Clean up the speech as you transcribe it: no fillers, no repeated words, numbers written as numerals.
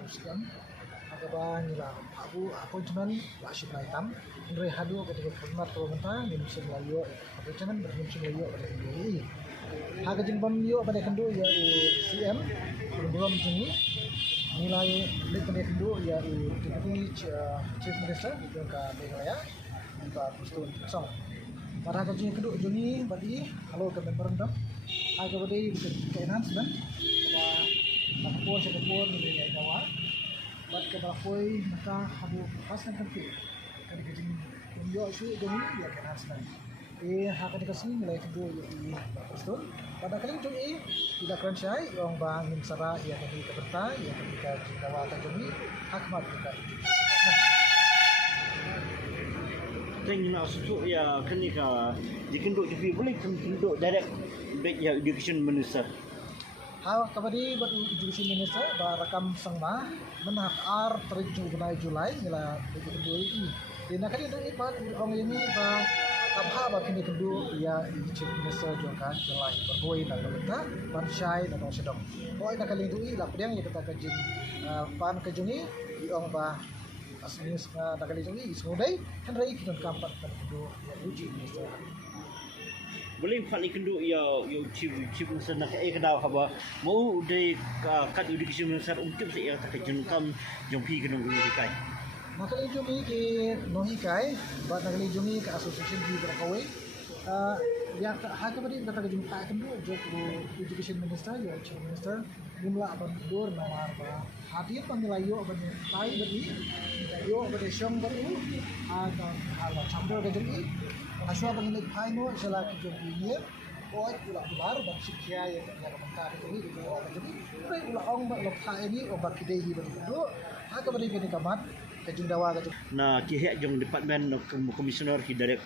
Usian agaba nila appointment wasit naitam Andre hadu ketika format pemerintah nimsin layo appointment bernimsin layo pada kenduri haga jengban yo pada kendu ya CM belum jeni nilai pada kendu ya deputy chief minister itu ke Meghalaya Pak Pustun Song pada kaji kendu juni badi halo ke member ndam haga badi ke enhancement Takpo sa kapon ni gawa bat ka bakoy maka habu pas ng kanti kani kajing kunyo isu dumi ya kan hasnan haka kasi nilai kedo i pastol pada kali itu tidak keren syai yang bang sara ya kami keberta ya ketika gawa ta dumi hakmat kita Tengok nak susu ya kenika dikenduk di boleh kenduk direct back ya education minister. Hal kabadi buat education minister barakam sangma menak ar terju bunai Julai nila itu kedua ini. Dina kali itu ipat orang ini ba kabha ba kini kedua ya chief minister juga Julai berhoi dan berita bansyai dan sedang. Oh ina kali itu i lapdiang ya kita kajing pan kajungi iong ba asnis na kali itu i semudai kan rai kita kampat kedua ya uji minister. Boleh fali kenduk ya chief minister nak kedau khaba mau de kat education minister untuk saya tak jengkam jompi kendung kai. Maka jumi ke nohi kai bat nak jumi ke association di Berakawai ya haka badi kata jumi tak kendu jok education minister ya chief minister jumlah abang dur nomor ba hadir pamilayo abang tai badi yo badi syong baru ada hal chamber ke jumi aswa bang nek paino sala ke jumi ni oi ulah kebar bang sikya ya kementar itu di bawah jumi ulah ong bang lokha ini obak kidei badi do haka badi kini kamat kajing dawa kajing na kihek jong department komisioner ki direct